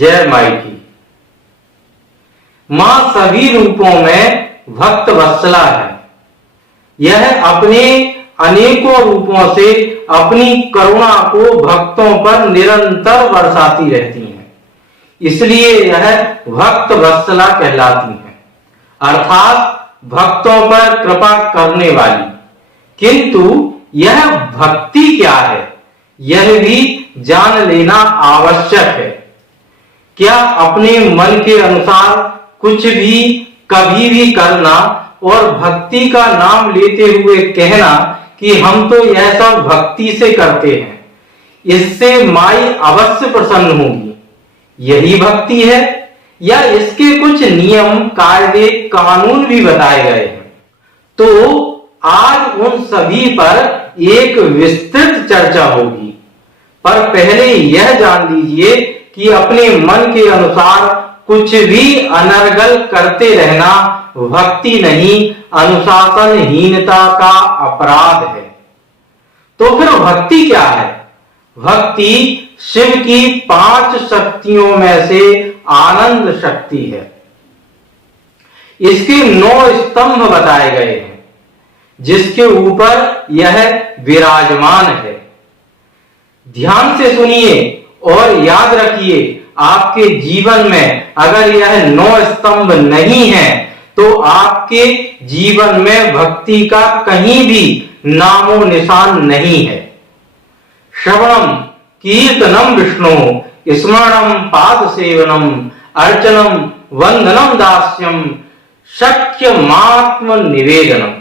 जय माई की। मां सभी रूपों में भक्त वत्सला है। यह अपने अनेकों रूपों से अपनी करुणा को भक्तों पर निरंतर बरसाती रहती हैं, इसलिए यह भक्त वत्सला कहलाती हैं, अर्थात भक्तों पर कृपा करने वाली। किंतु यह भक्ति क्या है, यह भी जान लेना आवश्यक है। क्या अपने मन के अनुसार कुछ भी कभी भी करना और भक्ति का नाम लेते हुए कहना कि हम तो यह सब भक्ति से करते हैं, इससे माई अवश्य प्रसन्न होगी, यही भक्ति है? या इसके कुछ नियम, कायदे, कानून भी बताए गए हैं? तो आज उन सभी पर एक विस्तृत चर्चा होगी। पर पहले यह जान लीजिए कि अपने मन के अनुसार कुछ भी अनर्गल करते रहना भक्ति नहीं, अनुशासनहीनता का अपराध है। तो फिर भक्ति क्या है? भक्ति शिव की 5 शक्तियों में से आनंद शक्ति है। इसके 9 स्तंभ बताए गए हैं, जिसके ऊपर यह विराजमान है। ध्यान से सुनिए और याद रखिए, आपके जीवन में अगर यह 9 स्तंभ नहीं है तो आपके जीवन में भक्ति का कहीं भी नामो निशान नहीं है। श्रवणम कीर्तनम विष्णु, स्मरणम पाद सेवनम, अर्चनम वंदनम दास्यम, शक्यमात्म निवेदनम।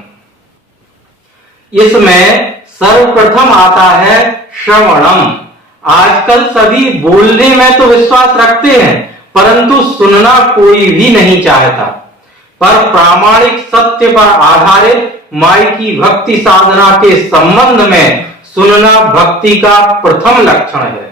इसमें सर्वप्रथम आता है श्रवणम। आजकल सभी बोलने में तो विश्वास रखते हैं, परंतु सुनना कोई भी नहीं चाहता। पर प्रामाणिक सत्य पर आधारित माई की भक्ति साधना के संबंध में सुनना भक्ति का प्रथम लक्षण है।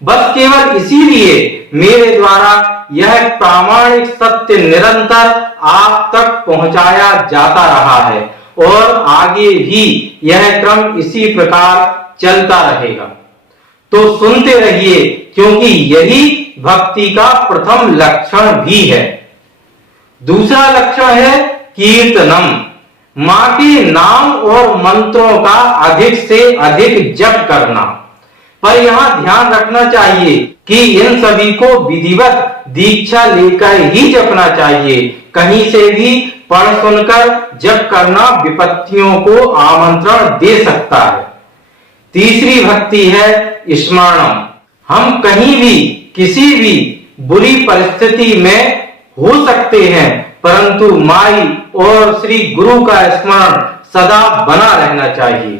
बस केवल इसीलिए मेरे द्वारा यह प्रामाणिक सत्य निरंतर आप तक पहुंचाया जाता रहा है और आगे भी यह क्रम इसी प्रकार चलता रहेगा। तो सुनते रहिए, क्योंकि यही भक्ति का प्रथम लक्षण भी है। दूसरा लक्षण है कीर्तनम। मां के नाम और मंत्रों का अधिक से अधिक जप करना। पर यहां ध्यान रखना चाहिए कि इन सभी को विधिवत दीक्षा लेकर ही जपना चाहिए। कहीं से भी पढ़ सुनकर जप करना विपत्तियों को आमंत्रण दे सकता है। तीसरी भक्ति है स्मरणम। हम कहीं भी किसी भी बुरी परिस्थिति में हो सकते हैं, परंतु माई और श्री गुरु का स्मरण सदा बना रहना चाहिए।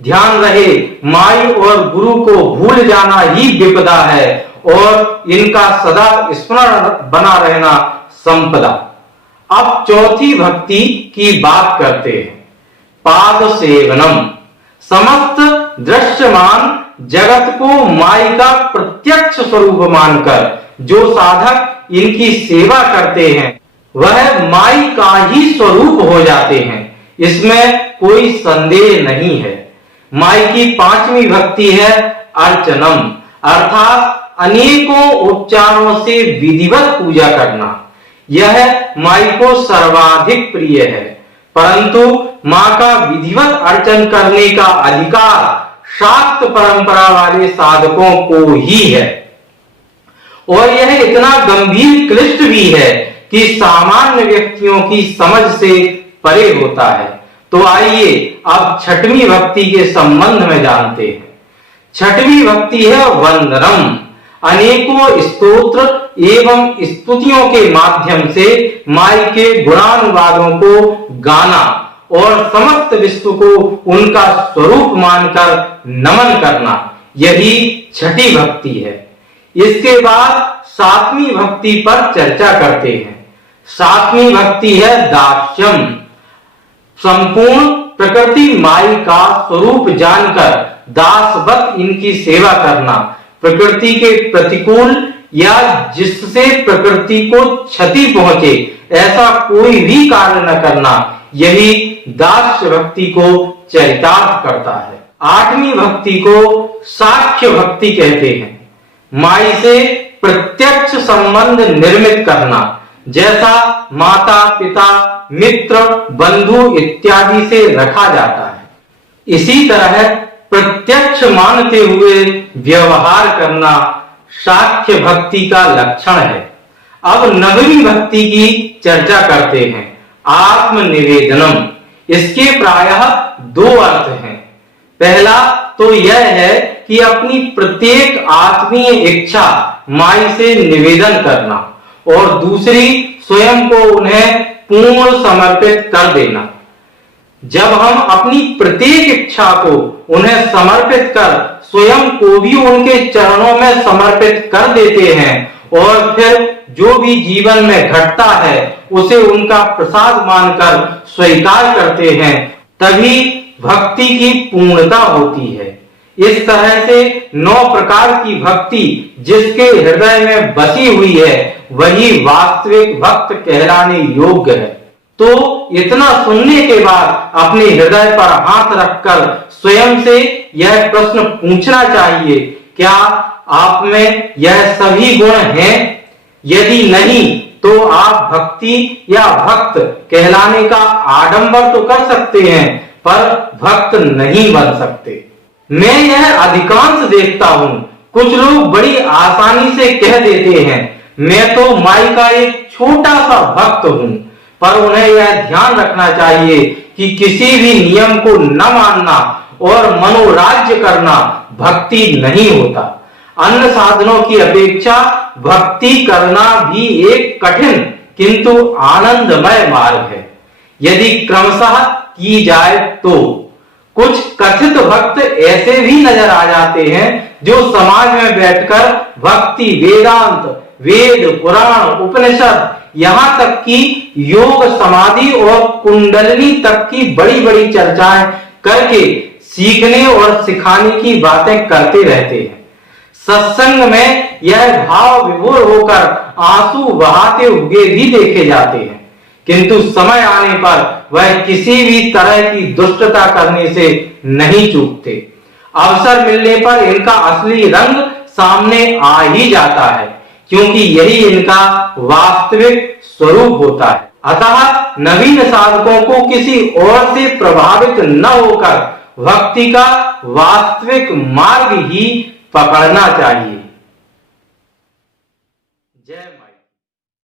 ध्यान रहे, माई और गुरु को भूल जाना ही विपदा है और इनका सदा स्मरण बना रहना संपदा। अब चौथी भक्ति की बात करते हैं, पाद सेवनम। समस्त दृश्यमान जगत को माई का प्रत्यक्ष स्वरूप मानकर जो साधक इनकी सेवा करते हैं, वह माई का ही स्वरूप हो जाते हैं, इसमें कोई संदेह नहीं है। माई की 5वीं भक्ति है अर्चनम, अर्थात अनेकों उपचारों से विधिवत पूजा करना। यह माई को सर्वाधिक प्रिय है, परंतु मां का विधिवत अर्चन करने का अधिकार शाक्त परंपरा वाले साधकों को ही है। और यह इतना गंभीर क्लिष्ट भी है कि सामान्य व्यक्तियों की समझ से परे होता है। तो आइए अब 6वीं भक्ति के संबंध में जानते हैं। 6वीं भक्ति है वंदनम। अनेकों स्तोत्र एवं स्तुतियों के माध्यम से माई के गुणानुवादों को गाना और समस्त विश्व को उनका स्वरूप मानकर नमन करना, यही 6ठी भक्ति है। इसके बाद 7वीं भक्ति पर चर्चा करते हैं। 7वीं भक्ति है दास्यम। संपूर्ण प्रकृति माई का स्वरूप जानकर दासवत इनकी सेवा करना, प्रकृति के प्रतिकूल या जिससे प्रकृति को क्षति पहुंचे ऐसा कोई भी कार्य न करना, यही दास्य भक्ति को चरितार्थ करता है। 8वीं भक्ति को साख्य भक्ति कहते हैं। माई से प्रत्यक्ष संबंध निर्मित करना, जैसा माता पिता मित्र बंधु इत्यादि से रखा जाता है। इसी तरह प्रत्यक्ष मानते हुए व्यवहार करना शाक्य भक्ति का लक्षण है। अब नवमी भक्ति की चर्चा करते हैं, आत्मनिवेदनम। इसके प्रायः दो अर्थ हैं। पहला तो यह है कि अपनी प्रत्येक आत्मीय इच्छा माई से निवेदन करना, और दूसरी स्वयं को उन्हें पूर्ण समर्पित कर देना। जब हम अपनी प्रत्येक इच्छा को उन्हें समर्पित कर स्वयं को भी उनके चरणों में समर्पित कर देते हैं और फिर जो भी जीवन में घटता है उसे उनका प्रसाद मानकर स्वीकार करते हैं, तभी भक्ति की पूर्णता होती है। इस तरह से 9 प्रकार की भक्ति जिसके हृदय में बसी हुई है वही वास्तविक भक्त कहलाने योग्य है। तो इतना सुनने के बाद अपने हृदय पर हाथ रखकर स्वयं से यह प्रश्न पूछना चाहिए, क्या आप में यह सभी गुण हैं? यदि नहीं तो आप भक्ति या भक्त कहलाने का आडंबर तो कर सकते हैं पर भक्त नहीं बन सकते। मैं यह अधिकांश देखता हूं, कुछ लोग बड़ी आसानी से कह देते हैं मैं तो माई का एक छोटा सा भक्त हूं, पर उन्हें यह ध्यान रखना चाहिए कि किसी भी नियम को न मानना और मनोराज्य करना भक्ति नहीं होता। अन्य साधनों की अपेक्षा भक्ति करना भी एक कठिन किंतु आनंदमय मार्ग है यदि क्रमशः की जाए तो। कुछ कथित भक्त ऐसे भी नजर आ जाते हैं जो समाज में बैठकर भक्ति, वेदांत, वेद, पुराण, उपनिषद, यहां तक कि योग, समाधि और कुंडलिनी तक की बड़ी बड़ी चर्चाएं करके सीखने और सिखाने की बातें करते रहते हैं। सत्संग में यह भाव विभोर होकर आंसू बहाते हुए भी देखे जाते हैं, किंतु समय आने पर वह किसी भी तरह की दुष्टता करने से नहीं चूकते। अवसर मिलने पर इनका असली रंग सामने आ ही जाता है, क्योंकि यही इनका वास्तविक स्वरूप होता है। अतः नवीन साधकों को किसी और से प्रभावित न होकर भक्ति का वास्तविक मार्ग ही पकड़ना चाहिए। जय माई।